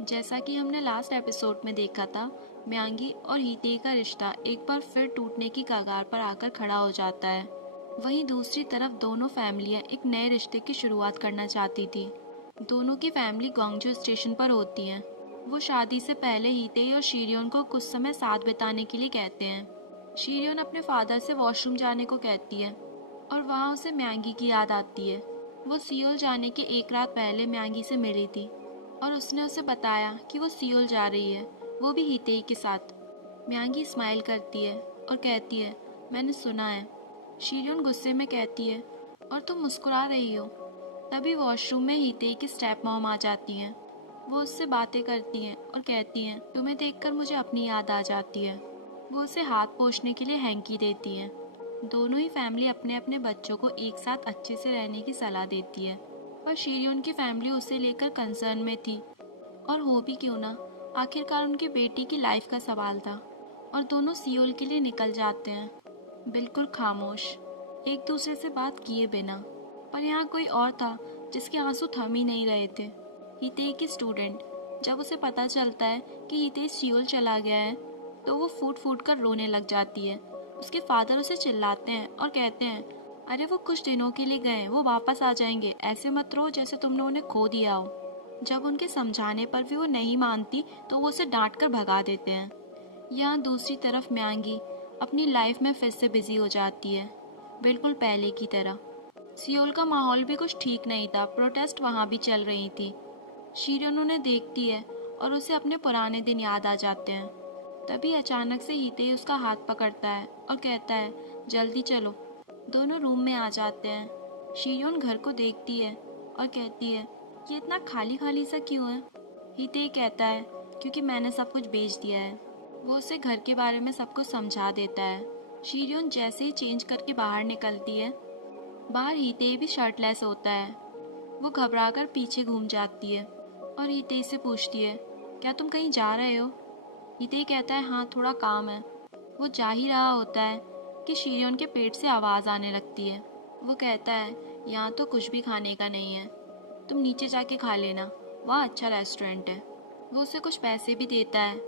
जैसा कि हमने लास्ट एपिसोड में देखा था, म्यांगी और हीते का रिश्ता एक बार फिर टूटने की कगार पर आकर खड़ा हो जाता है। वहीं दूसरी तरफ दोनों फैमिलियां एक नए रिश्ते की शुरुआत करना चाहती थी। दोनों की फैमिली ग्वांगझू स्टेशन पर होती हैं। वो शादी से पहले हीते और शीरियोन को कुछ समय साथ बिताने के लिए कहते हैं। शीरियोन अपने फादर से वॉशरूम जाने को कहती है और वहाँ उसे म्यांगी की याद आती है। वो सियोल जाने के एक रात पहले म्यांगी से मिली थी और उसने उसे बताया कि वो सियोल जा रही है, वो भी हीतेई के साथ। म्यांगी स्माइल करती है और कहती है, मैंने सुना है। शीरियोन गुस्से में कहती है, और तुम मुस्कुरा रही हो। तभी वॉशरूम में हीतेई की स्टेप मॉम आ जाती हैं। वो उससे बातें करती हैं और कहती हैं, तुम्हें देखकर मुझे अपनी याद आ जाती है। वो उसे हाथ पोंछने के लिए हैंकी देती हैं। दोनों ही फैमिली अपने अपने बच्चों को एक साथ अच्छे से रहने की सलाह देती है, पर शीरियोन की फैमिली उसे लेकर कंसर्न में थी। और हो भी क्यों ना, आखिरकार उनकी बेटी की लाइफ का सवाल था। और दोनों सियोल के लिए निकल जाते हैं, बिल्कुल खामोश, एक दूसरे से बात किए बिना। पर यहाँ कोई और था जिसके आंसू थम ही नहीं रहे थे। हितेई की स्टूडेंट। जब उसे पता चलता है कि हितेई सियोल चला गया है तो वो फूट फूट कर रोने लग जाती है। उसके फादर उसे चिल्लाते हैं और कहते हैं, अरे वो कुछ दिनों के लिए गए, वो वापस आ जाएंगे, ऐसे मत रो जैसे तुमने उन्हें खो दिया हो। जब उनके समझाने पर भी वो नहीं मानती तो वो उसे डांट कर भगा देते हैं। यहाँ दूसरी तरफ म्यांगी अपनी लाइफ में फिर से बिजी हो जाती है, बिल्कुल पहले की तरह। सियोल का माहौल भी कुछ ठीक नहीं था, प्रोटेस्ट वहाँ भी चल रही थी। शीरियन उन्हें देखती है और उसे अपने पुराने दिन याद आ जाते हैं। तभी अचानक से हीते उसका हाथ पकड़ता है और कहता है, जल्दी चलो। दोनों रूम में आ जाते हैं। शीरियन घर को देखती है और कहती है, ये इतना खाली खाली सा क्यों है? हीते कहता है, क्योंकि मैंने सब कुछ बेच दिया है। वो उसे घर के बारे में सब कुछ समझा देता है। शीरियन जैसे ही चेंज करके बाहर निकलती है, बाहर हीते भी शर्टलेस होता है। वो घबराकर पीछे घूम जाती है और हितेई से पूछती है, क्या तुम कहीं जा रहे हो? हितेई कहता है, हाँ थोड़ा काम है। वो जा ही रहा होता है कि शीरियन के पेट से आवाज़ आने लगती है। वो कहता है, यहाँ तो कुछ भी खाने का नहीं है, तुम नीचे जाके खा लेना, वहाँ अच्छा रेस्टोरेंट है। वो उसे कुछ पैसे भी देता है।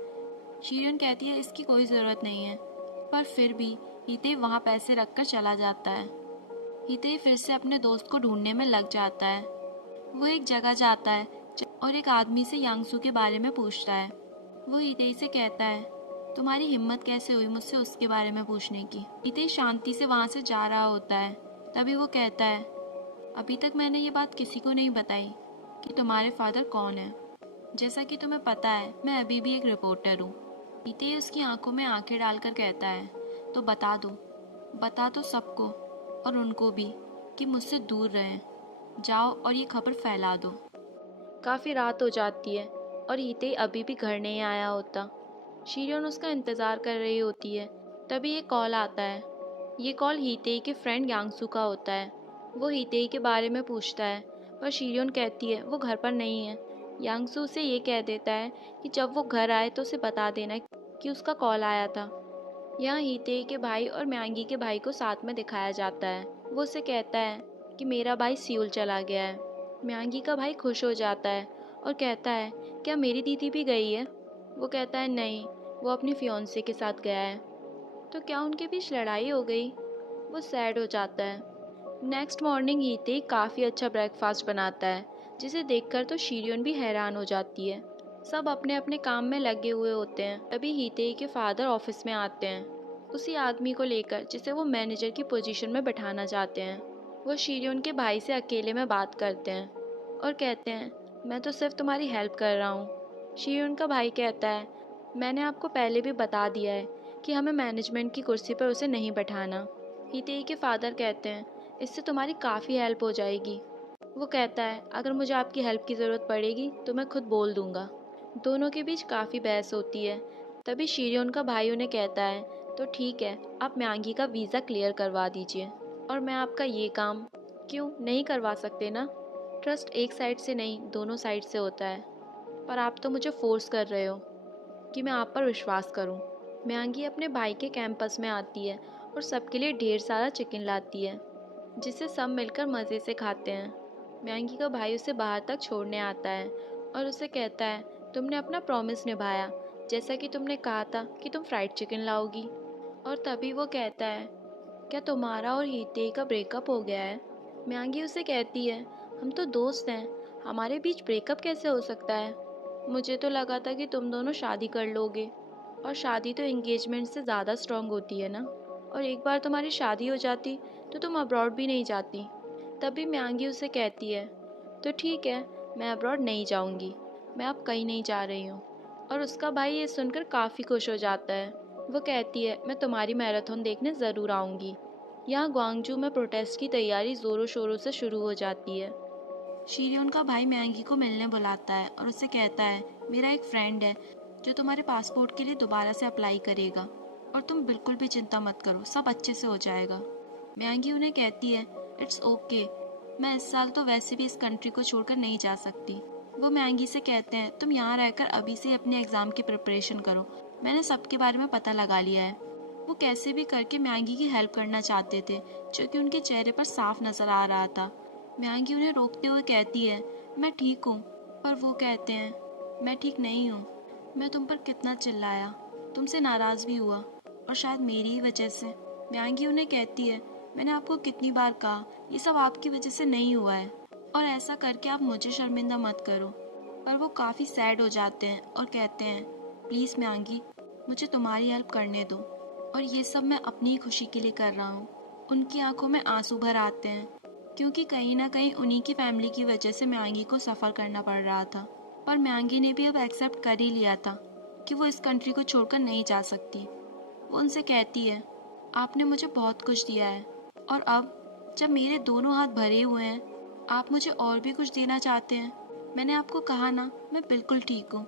शीरियन कहती है, इसकी कोई ज़रूरत नहीं है, पर फिर भी हितेई वहाँ पैसे रखकर चला जाता है। हितेई फिर से अपने दोस्त को ढूंढने में लग जाता है। वो एक जगह जाता है और एक आदमी से यांगसू के बारे में पूछता है। वो हितेई से कहता है, तुम्हारी हिम्मत कैसे हुई मुझसे उसके बारे में पूछने की? हितेई शांति से वहाँ से जा रहा होता है। तभी वो कहता है, अभी तक मैंने ये बात किसी को नहीं बताई कि तुम्हारे फादर कौन है। जैसा कि तुम्हें पता है, मैं अभी भी एक रिपोर्टर हूँ। हितेई उसकी आंखों में आंखें डालकर कहता है, तो बता दो सबको, और उनको भी, कि मुझसे दूर रहें। जाओ और ये खबर फैला दो। काफ़ी रात हो जाती है और हीते अभी भी घर नहीं आया होता। शीरियन उसका इंतज़ार कर रही होती है। तभी एक कॉल आता है। ये कॉल हीतेई के फ्रेंड यांगसू का होता है। वो हीतेई के बारे में पूछता है, पर शीरियन कहती है वो घर पर नहीं है। यांगसू उसे ये कह देता है कि जब वो घर आए तो उसे बता देना कि उसका कॉल आया था। यहाँ हीतेई के भाई और म्यांगी के भाई को साथ में दिखाया जाता है। वो उसे कहता है कि मेरा भाई सियोल चला गया है। म्यांगी का भाई खुश हो जाता है और कहता है, क्या मेरी दीदी भी गई है? वो कहता है, नहीं, वो अपनी फियोंसे के साथ गया है। तो क्या उनके बीच लड़ाई हो गई? वो सैड हो जाता है। नेक्स्ट मॉर्निंग हीते काफ़ी अच्छा ब्रेकफास्ट बनाता है, जिसे देखकर तो शीरियन भी हैरान हो जाती है। सब अपने अपने काम में लगे हुए होते हैं। तभी हीते के फादर ऑफिस में आते हैं, उसी आदमी को लेकर जिसे वो मैनेजर की पोजीशन में बैठाना चाहते हैं। वो शीरियन के भाई से अकेले में बात करते हैं और कहते हैं, मैं तो सिर्फ तुम्हारी हेल्प कर रहा हूँ। शीरियन का भाई कहता है, मैंने आपको पहले भी बता दिया है कि हमें मैनेजमेंट की कुर्सी पर उसे नहीं बैठाना। हीते के फादर कहते हैं, इससे तुम्हारी काफ़ी हेल्प हो जाएगी। वो कहता है, अगर मुझे आपकी हेल्प की ज़रूरत पड़ेगी तो मैं खुद बोल दूंगा। दोनों के बीच काफ़ी बहस होती है। तभी शीरियन का भाई उन्हें कहता है, तो ठीक है, आप म्यांगी का वीज़ा क्लियर करवा दीजिए, और मैं आपका ये काम क्यों नहीं करवा सकते ना? ट्रस्ट एक साइड से नहीं, दोनों साइड से होता है। पर आप तो मुझे फोर्स कर रहे हो कि मैं आप पर विश्वास करूं। म्यांगी अपने भाई के कैंपस में आती है और सबके लिए ढेर सारा चिकन लाती है, जिसे सब मिलकर मज़े से खाते हैं। म्यांगी का भाई उसे बाहर तक छोड़ने आता है और उसे कहता है, तुमने अपना प्रॉमिस निभाया, जैसा कि तुमने कहा था कि तुम फ्राइड चिकन लाओगी। और तभी वो कहता है, क्या तुम्हारा और हीते का ब्रेकअप हो गया है? म्यांगी उसे कहती है, हम तो दोस्त हैं, हमारे बीच ब्रेकअप कैसे हो सकता है? मुझे तो लगा था कि तुम दोनों शादी कर लोगे, और शादी तो एंगेजमेंट से ज़्यादा स्ट्रांग होती है ना। और एक बार तुम्हारी शादी हो जाती तो तुम अब्रॉड भी नहीं जाती। तभी म्यांगी उसे कहती है, तो ठीक है, मैं अब्रॉड नहीं जाऊंगी, मैं अब कहीं नहीं जा रही हूँ। और उसका भाई ये सुनकर काफ़ी खुश हो जाता है। वो कहती है, मैं तुम्हारी मैराथन देखने ज़रूर आऊँगी। यहाँ ग्वांगजू में प्रोटेस्ट की तैयारी ज़ोरों शोरों से शुरू हो जाती है। शीरियन का भाई मैंगी को मिलने बुलाता है और उससे कहता है, मेरा एक फ्रेंड है जो तुम्हारे पासपोर्ट के लिए दोबारा से अप्लाई करेगा, और तुम बिल्कुल भी चिंता मत करो, सब अच्छे से हो जाएगा। मैंगी उन्हें कहती है, इट्स ओके, मैं इस साल तो वैसे भी इस कंट्री को छोड़कर नहीं जा सकती। वो मैंगी से कहते हैं, तुम यहाँ रहकर अभी से अपने एग्ज़ाम की प्रिपरेशन करो, मैंने सबके बारे में पता लगा लिया है। वो कैसे भी करके मैंगी की हेल्प करना चाहते थे, जो कि उनके चेहरे पर साफ नज़र आ रहा था। मैंगी उन्हें रोकते हुए कहती है, मैं ठीक हूँ। पर वो कहते हैं, मैं ठीक नहीं हूँ। मैं तुम पर कितना चिल्लाया, तुमसे नाराज़ भी हुआ, और शायद मेरी ही वजह से। मैंगी उन्हें कहती है, मैंने आपको कितनी बार कहा, ये सब आपकी वजह से नहीं हुआ है, और ऐसा करके आप मुझे शर्मिंदा मत करो। पर वो काफ़ी सैड हो जाते हैं और कहते हैं, प्लीज़ मैंगी, मुझे तुम्हारी हेल्प करने दो, और ये सब मैं अपनी ही खुशी के लिए कर रहा हूँ। उनकी आंखों में आंसू भर आते हैं, क्योंकि कहीं ना कहीं उन्हीं की फैमिली की वजह से म्यांगी को सफ़र करना पड़ रहा था। पर म्यांगी ने भी अब एक्सेप्ट कर ही लिया था कि वो इस कंट्री को छोड़कर नहीं जा सकती। वो उनसे कहती है, आपने मुझे बहुत कुछ दिया है, और अब जब मेरे दोनों हाथ भरे हुए हैं, आप मुझे और भी कुछ देना चाहते हैं? मैंने आपको कहा ना, मैं बिल्कुल ठीक हूँ।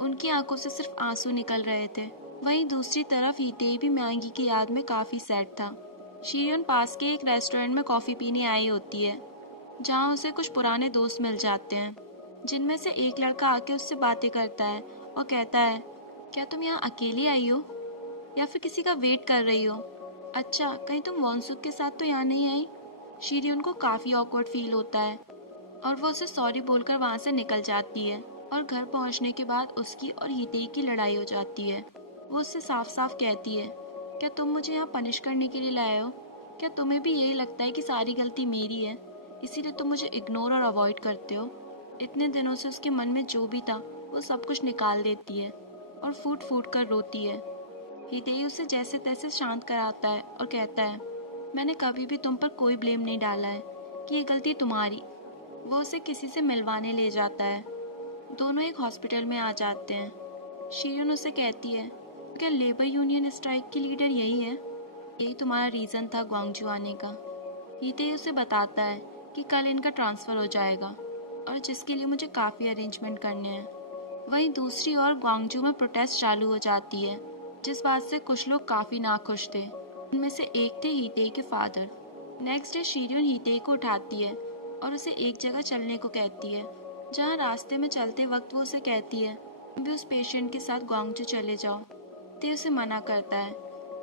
उनकी आंखों से सिर्फ आंसू निकल रहे थे। वहीं दूसरी तरफ हीते भी मैंगी की याद में काफ़ी सैड था। शीरियन पास के एक रेस्टोरेंट में कॉफ़ी पीने आई होती है, जहाँ उसे कुछ पुराने दोस्त मिल जाते हैं, जिनमें से एक लड़का आके उससे बातें करता है और कहता है, क्या तुम यहाँ अकेली आई हो, या फिर किसी का वेट कर रही हो? अच्छा, कहीं तुम वॉनसुक के साथ तो यहाँ नहीं आई? शीरियन को काफ़ी ऑकवर्ड फील होता है, और वो उसे सॉरी बोलकर वहाँ से निकल जाती है। और घर पहुँचने के बाद उसकी और हितेई की लड़ाई हो जाती है। वो उससे साफ साफ कहती है, क्या तुम मुझे यहाँ पनिश करने के लिए लाए हो? क्या तुम्हें भी यही लगता है कि सारी गलती मेरी है, इसीलिए तुम मुझे इग्नोर और अवॉइड करते हो? इतने दिनों से उसके मन में जो भी था वो सब कुछ निकाल देती है और फूट फूट कर रोती है। हितेई उसे जैसे तैसे शांत कराता है और कहता है, मैंने कभी भी तुम पर कोई ब्लेम नहीं डाला है कि ये गलती तुम्हारी। वो उसे किसी से मिलवाने ले जाता है। दोनों एक हॉस्पिटल में आ जाते हैं। शीरियन उसे कहती है, क्या लेबर यूनियन स्ट्राइक की लीडर यही है? यही तुम्हारा रीज़न था ग्वांगजू आने का? हीते उसे बताता है कि कल इनका ट्रांसफ़र हो जाएगा, और जिसके लिए मुझे काफ़ी अरेंजमेंट करने हैं। वहीं दूसरी ओर ग्वांगजू में प्रोटेस्ट चालू हो जाती है, जिस बात से कुछ लोग काफ़ी नाखुश थे। उनमें से एक थे हीते के फादर। नेक्स्ट डे शीरियन हीते को उठाती है और उसे एक जगह चलने को कहती है, जहाँ रास्ते में चलते वक्त वो उसे कहती है, तुम भी उस पेशेंट के साथ ग्वांगजू चले जाओ। ते उसे मना करता है,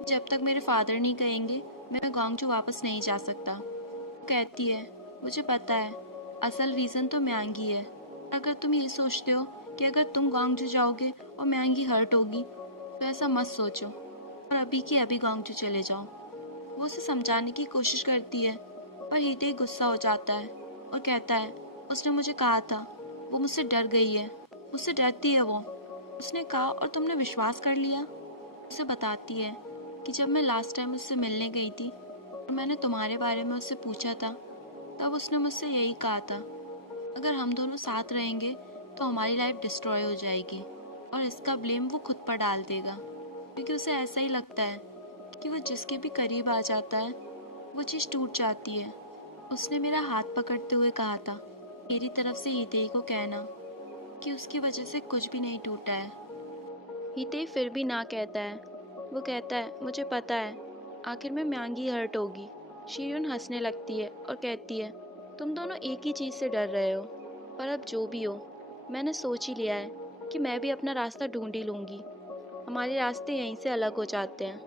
जब तक मेरे फादर नहीं कहेंगे मैं ग्वांगजू वापस नहीं जा सकता। वो कहती है, मुझे पता है, असल रीज़न तो म्यांगी है। अगर तुम ये सोचते हो कि अगर तुम ग्वांगजू जाओगे और म्यांगी हर्ट होगी, तो ऐसा मत सोचो, और अभी की अभी ग्वांगजू चले जाओ। वो उसे समझाने की कोशिश करती है, पर हीते गुस्सा हो जाता है और कहता है, उसने मुझे कहा था, वो मुझसे डर गई है, मुझसे डरती है वो। उसने कहा और तुमने विश्वास कर लिया। उसे बताती है कि जब मैं लास्ट टाइम उससे मिलने गई थी और मैंने तुम्हारे बारे में उससे पूछा था, तब उसने मुझसे यही कहा था, अगर हम दोनों साथ रहेंगे तो हमारी लाइफ डिस्ट्रॉय हो जाएगी, और इसका ब्लेम वो खुद पर डाल देगा, क्योंकि उसे ऐसा ही लगता है कि वो जिसके भी करीब आ जाता है वो चीज़ टूट जाती है। उसने मेरा हाथ पकड़ते हुए कहा था, मेरी तरफ से हितेई को कहना कि उसकी वजह से कुछ भी नहीं टूटा है। हितेई फिर भी ना कहता है। वो कहता है, मुझे पता है, आखिर में म्यांगी हर्ट होगी। शीरियन हंसने लगती है और कहती है, तुम दोनों एक ही चीज़ से डर रहे हो, पर अब जो भी हो, मैंने सोच ही लिया है कि मैं भी अपना रास्ता ढूंढ ही लूँगी। हमारे रास्ते यहीं से अलग हो जाते हैं,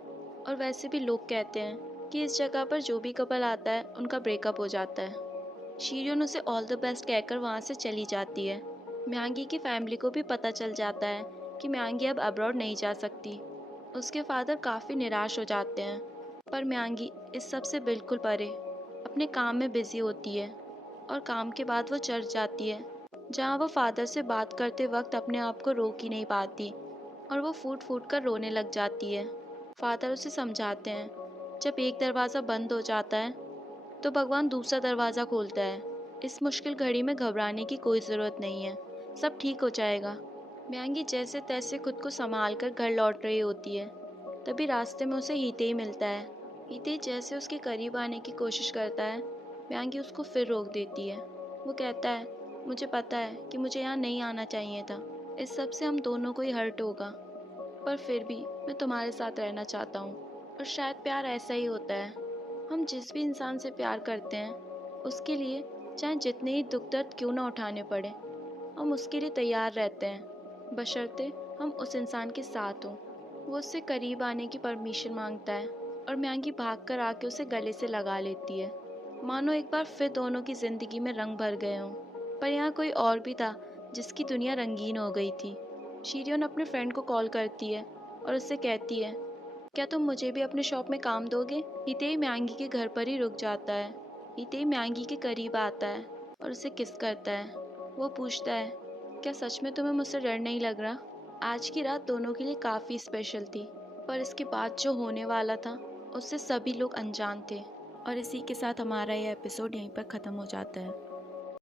और वैसे भी लोग कहते हैं कि इस जगह पर जो भी कपल आता है, उनका ब्रेकअप हो जाता है। शीरियन उसे ऑल द बेस्ट कहकर वहाँ से चली जाती है। म्यांगी की फैमिली को भी पता चल जाता है कि म्यांगी अब अब्रॉड नहीं जा सकती। उसके फादर काफ़ी निराश हो जाते हैं, पर म्यांगी इस सब से बिल्कुल परे अपने काम में बिजी होती है और काम के बाद वो चर्च जाती है, जहाँ वो फादर से बात करते वक्त अपने आप को रोक ही नहीं पाती और वो फूट फूट कर रोने लग जाती है। फादर उसे समझाते हैं, जब एक दरवाज़ा बंद हो जाता है तो भगवान दूसरा दरवाज़ा खोलता है। इस मुश्किल घड़ी में घबराने की कोई ज़रूरत नहीं है, सब ठीक हो जाएगा। म्यांगी जैसे तैसे खुद को संभाल कर घर लौट रही होती है, तभी रास्ते में उसे हीतेई मिलता है। हीतेई जैसे उसके करीब आने की कोशिश करता है, म्यांगी उसको फिर रोक देती है। वो कहता है, मुझे पता है कि मुझे यहाँ नहीं आना चाहिए था, इस सब से हम दोनों को ही हर्ट होगा, पर फिर भी मैं तुम्हारे साथ रहना चाहता हूँ। और शायद प्यार ऐसा ही होता है, हम जिस भी इंसान से प्यार करते हैं उसके लिए चाहे जितने ही दुख दर्द क्यों ना उठाने पड़े, हम उसके लिए तैयार रहते हैं, बशर्ते हम उस इंसान के साथ हों। वो उससे करीब आने की परमिशन मांगता है और म्यांगी भाग कर आके उसे गले से लगा लेती है, मानो एक बार फिर दोनों की ज़िंदगी में रंग भर गए हों। पर यहाँ कोई और भी था जिसकी दुनिया रंगीन हो गई थी। शीरियन अपने फ्रेंड को कॉल करती है और उससे कहती है, क्या तुम मुझे भी अपने शॉप में काम दोगे? हितेई म्यांगी के घर पर ही रुक जाता है। हितेई म्यांगी के करीब आता है और उसे किस करता है। वो पूछता है, क्या सच में तुम्हें मुझसे डर नहीं लग रहा? आज की रात दोनों के लिए काफ़ी स्पेशल थी, पर इसके बाद जो होने वाला था उससे सभी लोग अनजान थे। और इसी के साथ हमारा यह एपिसोड यहीं पर ख़त्म हो जाता है।